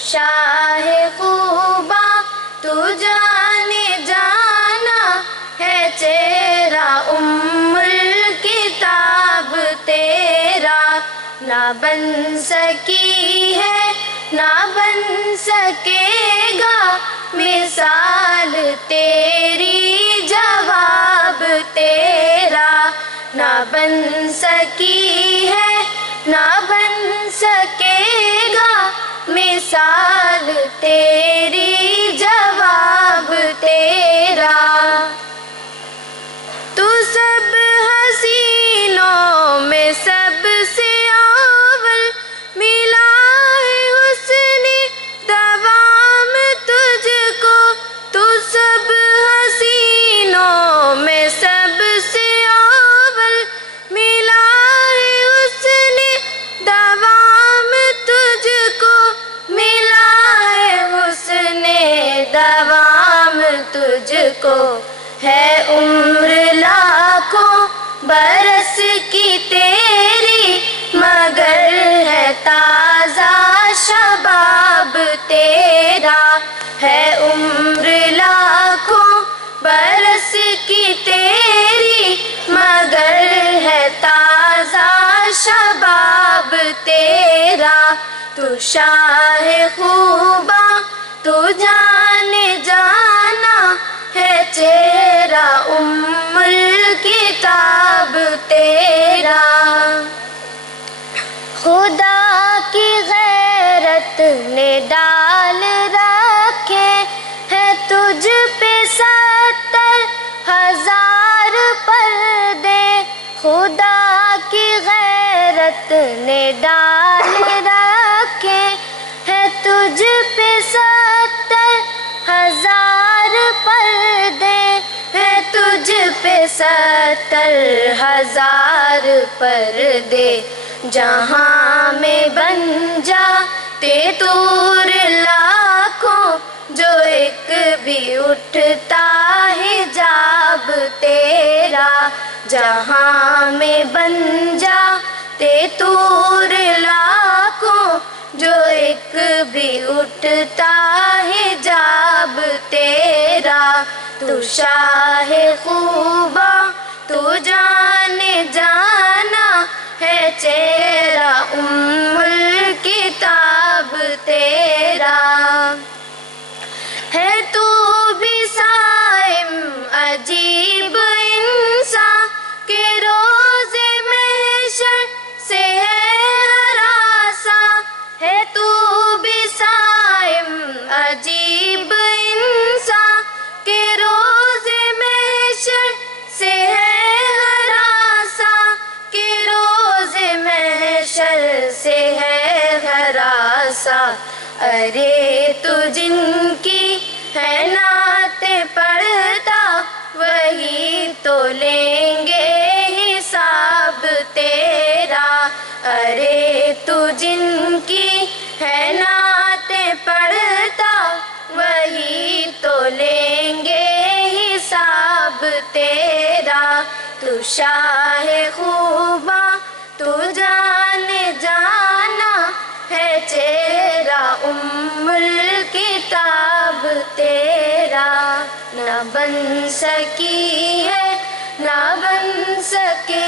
شاہ خوباں تو جانے جانا ہے چہرہ الکتاب تیرا، نہ بن سکی ہے نہ بن سکے گا مثال تیری، جواب تیرا نہ بن سکی ہے نہ بن سکے گا مثال تیری، جواب تیرا۔ تو سب حسینوں میں سب سے اول ملا ہے حسن دوام تجھ کو، تو سب حسینوں میں سب سے اول ملا ہے حسن دوام تجھ کو، ملا ہے حسن دوام تجھ کو۔ ہے عمر لاکھوں برس کی تیری مگر ہے تازہ شباب تیرا، ہے عمر لاکھوں برس کی تیری مگر ہے تازہ شباب تیرا۔ تو شاہ خوباں تو جانے جانا ہے چہرہ الکتاب تیرا۔ خدا کی غیرت نے ڈال رکھے ہیں تجھ پہ 70,000 پردے، خدا کی غیرت نے ڈال رکھے ہیں تجھ پہ 70,000 پردے، ہے تجھ پہ 70,000 پردے۔ جہاں میں بن جاتے طور لاکھوں جو ایک بھی اٹھتا حجاب تیرا، جہاں میں بن جاتے طور لاکھوں جو ایک بھی اٹھتا حجاب تیرا۔ تو شاہ خوباں تو جانے جانا ہے چہرہ الکتاب تیرا۔ ہے تو بھی صائم عجیب انسان کہ روز محشر سے ہے ہراساں، ہے تو بھی صائم عجیب انسان کہ روز محشر سے ہے ہراساں، کہ روز محشر سے ہے ہراساں۔ ارے تو جن کی ہے نعت پڑھتا وہی تو لیں گے حساب تیرا، ارے تو جن کی ہے نعت پڑھتا وہی تو لیں گے حساب تیرا۔ تو شاہ خوباں تو جانے جانا ہے چہرہ الکتاب تیرا، نہ بن سکی ہے نہ بن سکے